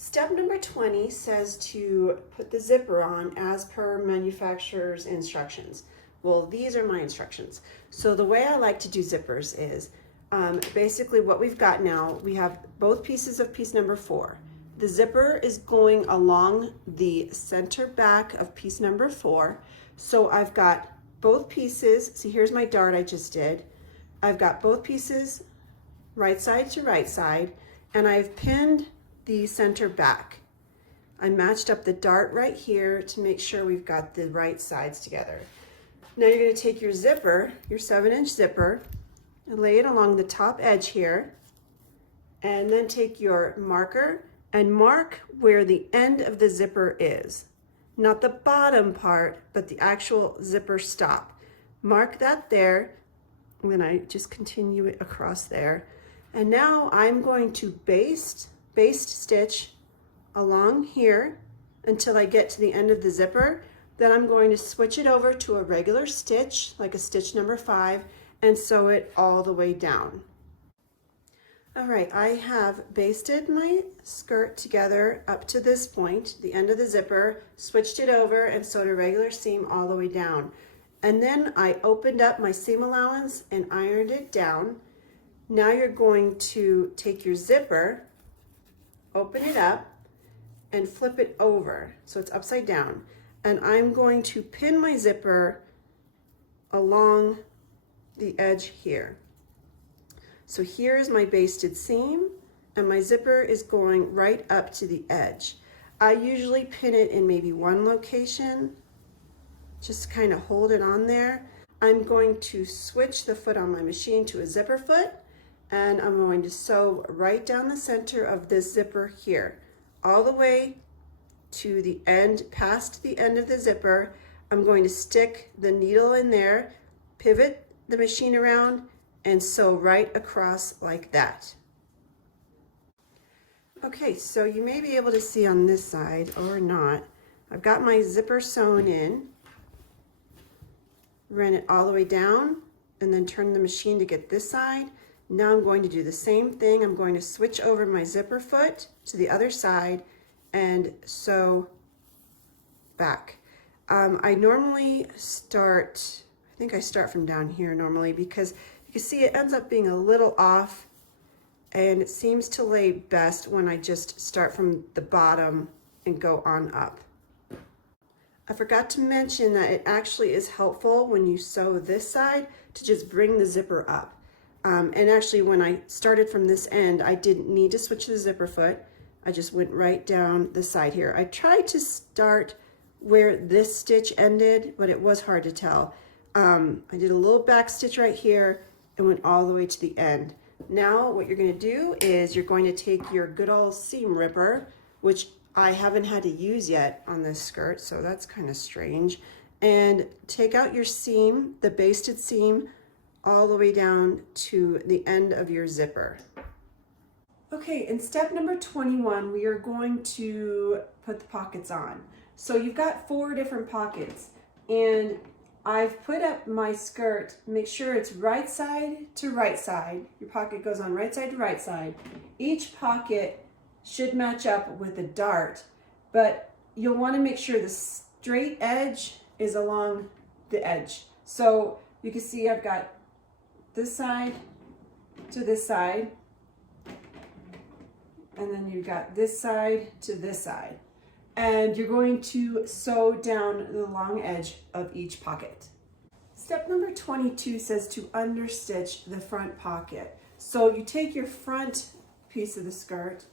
Step number 20 says to put the zipper on as per manufacturer's instructions. Well, these are my instructions. So the way I like to do zippers is basically what we've got now, we have both pieces of piece number 4. The zipper is going along the center back of piece number 4. So I've got both pieces. See, here's my dart I just did. I've got both pieces right side to right side, and I've pinned the center back. I matched up the dart right here to make sure we've got the right sides together. Now you're going to take your zipper, your 7-inch zipper, and lay it along the top edge here, and then take your marker and mark where the end of the zipper is. Not the bottom part, but the actual zipper stop. Mark that there, and then I just continue it across there. And now I'm going to baste stitch along here until I get to the end of the zipper. Then I'm going to switch it over to a regular stitch, like a stitch number 5, and sew it all the way down. All right, I have basted my skirt together up to this point, the end of the zipper, switched it over and sewed a regular seam all the way down. And then I opened up my seam allowance and ironed it down. Now you're going to take your zipper, open it up, and flip it over so it's upside down. And I'm going to pin my zipper along the edge here. So here's my basted seam, and my zipper is going right up to the edge. I usually pin it in maybe one location, just kind of hold it on there. I'm going to switch the foot on my machine to a zipper foot, and I'm going to sew right down the center of this zipper here, all the way to the end, past the end of the zipper. I'm going to stick the needle in there, pivot the machine around, and sew right across like that. Okay, so you may be able to see on this side or not. I've got my zipper sewn in, ran it all the way down, and then turn the machine to get this side. Now I'm going to do the same thing. I'm going to switch over my zipper foot to the other side and sew back. I normally start, I think I start from down here normally, because you can see it ends up being a little off, and it seems to lay best when I just start from the bottom and go on up. I forgot to mention that it actually is helpful when you sew this side to just bring the zipper up. And actually when I started from this end, I didn't need to switch the zipper foot. I just went right down the side here. I tried to start where this stitch ended, but it was hard to tell. I did a little back stitch right here and went all the way to the end. Now what you're going to do is you're going to take your good old seam ripper, which I haven't had to use yet on this skirt, so that's kind of strange, and take out your seam, the basted seam, all the way down to the end of your zipper. Okay, in step number 21, we are going to put the pockets on. So you've got 4 different pockets, and I've put up my skirt, make sure it's right side to right side. Your pocket goes on right side to right side. Each pocket should match up with a dart, but you'll want to make sure the straight edge is along the edge. So you can see I've got this side to this side, and then you've got this side to this side. And you're going to sew down the long edge of each pocket. Step number 22 says to understitch the front pocket. So you take your front piece of the skirt,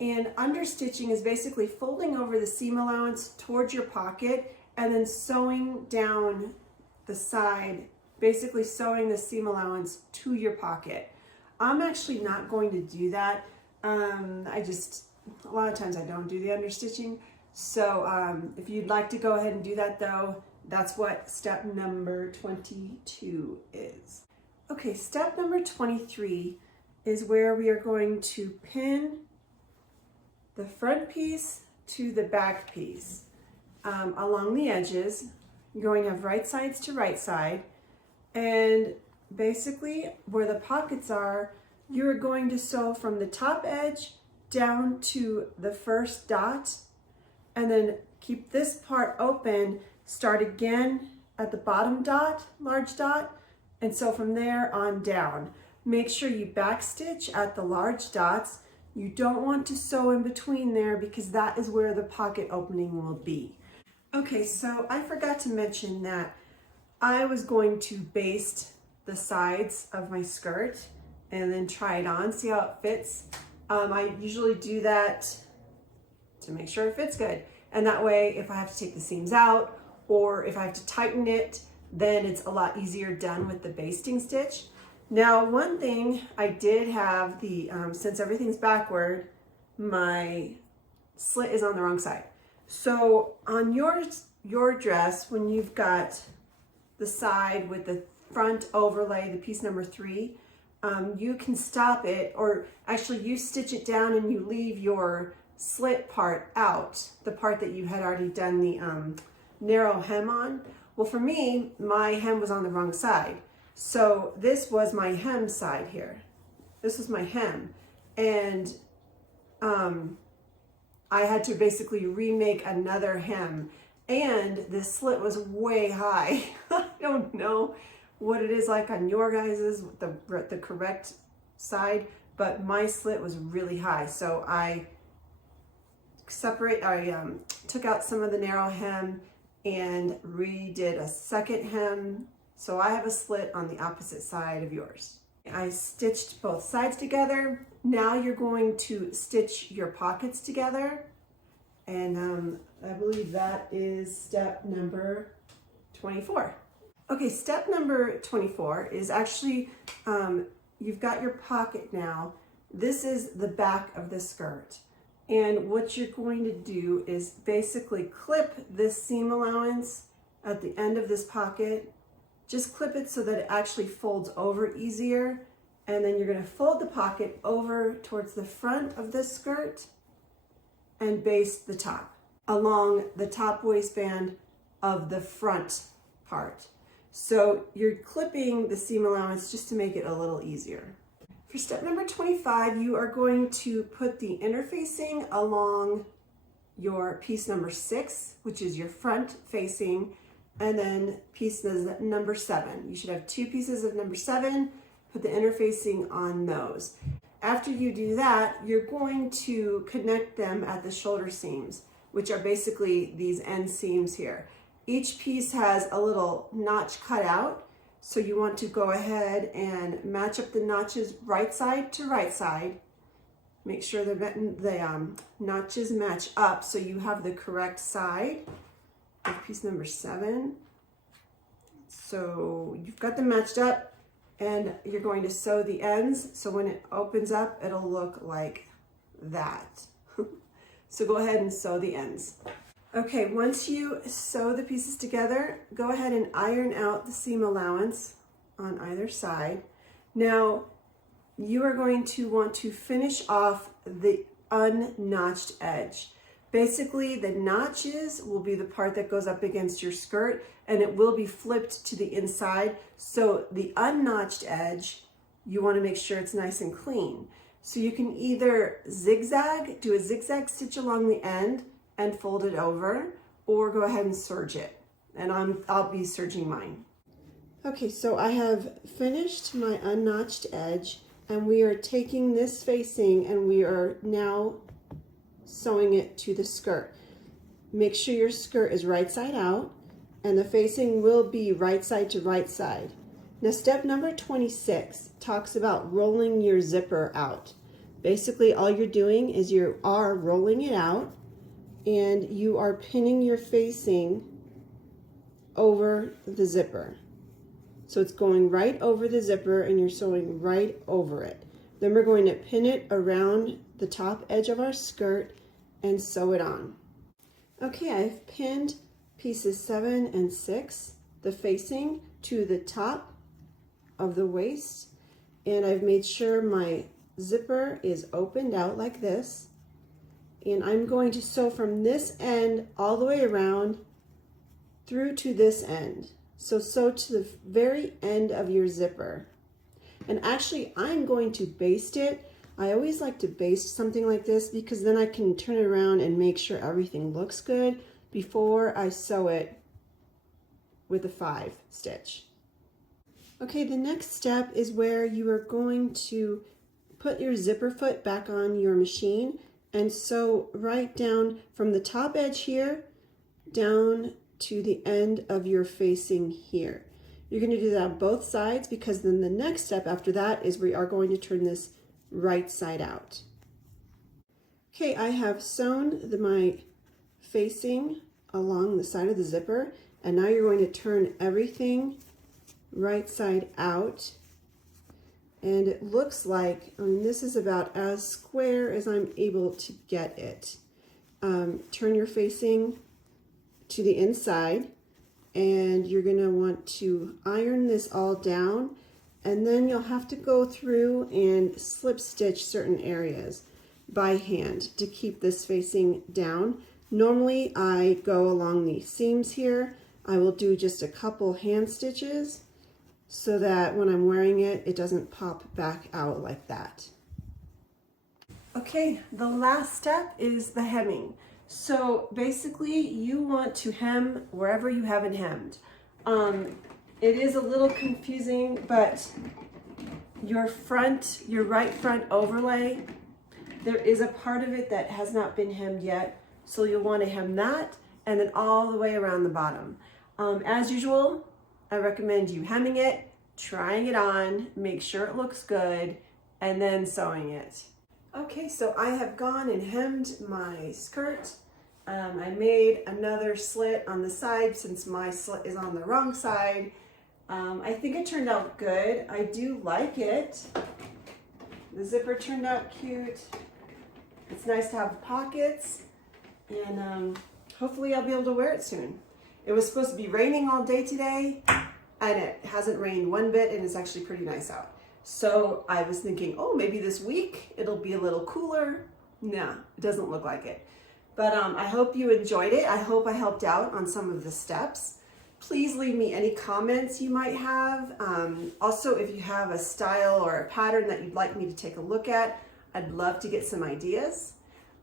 and understitching is basically folding over the seam allowance towards your pocket and then sewing down the side, basically sewing the seam allowance to your pocket. I'm actually not going to do that. A lot of times I don't do the understitching. So if you'd like to go ahead and do that though, that's what step number 22 is. Okay, step number 23 is where we are going to pin the front piece to the back piece along the edges. You're going to have right sides to right side, and basically where the pockets are, you're going to sew from the top edge down to the first dot and then keep this part open, start again at the bottom dot, large dot, and so from there on down. Make sure you backstitch at the large dots. You don't want to sew in between there because that is where the pocket opening will be. Okay, so I forgot to mention that I was going to baste the sides of my skirt and then try it on, see how it fits. I usually do that to make sure it fits good. And that way, if I have to take the seams out or if I have to tighten it, then it's a lot easier done with the basting stitch. Now, one thing I did have since everything's backward, my slit is on the wrong side. So on your dress, when you've got the side with the front overlay, the piece number 3, you can stop it, or actually you stitch it down and you leave your slit part out, the part that you had already done the narrow hem on. Well, for me, my hem was on the wrong side. So this was my hem side here. This was my hem. And I had to basically remake another hem. And the slit was way high. I don't know what it is like on your guys's, the correct side, but my slit was really high. So I took out some of the narrow hem and redid a second hem. So I have a slit on the opposite side of yours. I stitched both sides together. Now you're going to stitch your pockets together. And I believe that is step number 24. Okay, step number 24 is actually, you've got your pocket now. This is the back of the skirt. And what you're going to do is basically clip this seam allowance at the end of this pocket. Just clip it so that it actually folds over easier. And then you're going to fold the pocket over towards the front of this skirt and baste the top along the top waistband of the front part. So you're clipping the seam allowance just to make it a little easier. For step number 25, you are going to put the interfacing along your piece number 6, which is your front facing, and then piece number 7. You should have 2 pieces of number 7, put the interfacing on those. After you do that, you're going to connect them at the shoulder seams, which are basically these end seams here. Each piece has a little notch cut out, so you want to go ahead and match up the notches right side to right side. Make sure the notches match up so you have the correct side of piece number 7. So you've got them matched up and you're going to sew the ends. So when it opens up, it'll look like that. So go ahead and sew the ends. Okay, once you sew the pieces together, go ahead and iron out the seam allowance on either side. Now, you are going to want to finish off the unnotched edge. Basically, the notches will be the part that goes up against your skirt and it will be flipped to the inside. So the unnotched edge, you want to make sure it's nice and clean. So you can either zigzag, do a zigzag stitch along the end and fold it over, or go ahead and serge it. And I'll be serging mine. Okay, so I have finished my unnotched edge and we are taking this facing and we are now sewing it to the skirt. Make sure your skirt is right side out and the facing will be right side to right side. Now step number 26 talks about rolling your zipper out. Basically all you're doing is you are rolling it out and you are pinning your facing over the zipper. So it's going right over the zipper and you're sewing right over it. Then we're going to pin it around the top edge of our skirt and sew it on. Okay, I've pinned pieces 7 and 6, the facing, to the top of the waist, and I've made sure my zipper is opened out like this. And I'm going to sew from this end all the way around through to this end. So sew to the very end of your zipper. And actually, I'm going to baste it. I always like to baste something like this because then I can turn it around and make sure everything looks good before I sew it with a 5 stitch. Okay, the next step is where you are going to put your zipper foot back on your machine and sew right down from the top edge here down to the end of your facing here. You're going to do that on both sides because then the next step after that is we are going to turn this right side out. Okay, I have sewn my facing along the side of the zipper, and now you're going to turn everything right side out. And it looks like, this is about as square as I'm able to get it. Turn your facing to the inside, and you're going to want to iron this all down, and then you'll have to go through and slip stitch certain areas by hand to keep this facing down. Normally I go along the seams here. I will do just a couple hand stitches so that when I'm wearing it, it doesn't pop back out like that. Okay, the last step is the hemming. So basically you want to hem wherever you haven't hemmed. It is a little confusing, but your right front overlay, there is a part of it that has not been hemmed yet. So you'll want to hem that and then all the way around the bottom. As usual, I recommend you hemming it, trying it on, make sure it looks good, and then sewing it. Okay, so I have gone and hemmed my skirt. I made another slit on the side since my slit is on the wrong side. I think it turned out good. I do like it. The zipper turned out cute. It's nice to have pockets, and hopefully I'll be able to wear it soon. It was supposed to be raining all day today, and it hasn't rained one bit, and it's actually pretty nice out. So I was thinking, oh, maybe this week it'll be a little cooler. No, it doesn't look like it. But I hope you enjoyed it. I hope I helped out on some of the steps. Please leave me any comments you might have. Also, if you have a style or a pattern that you'd like me to take a look at, I'd love to get some ideas.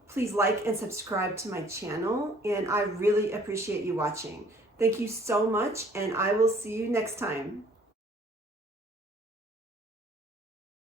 Please like and subscribe to my channel, and I really appreciate you watching. Thank you so much, and I will see you next time.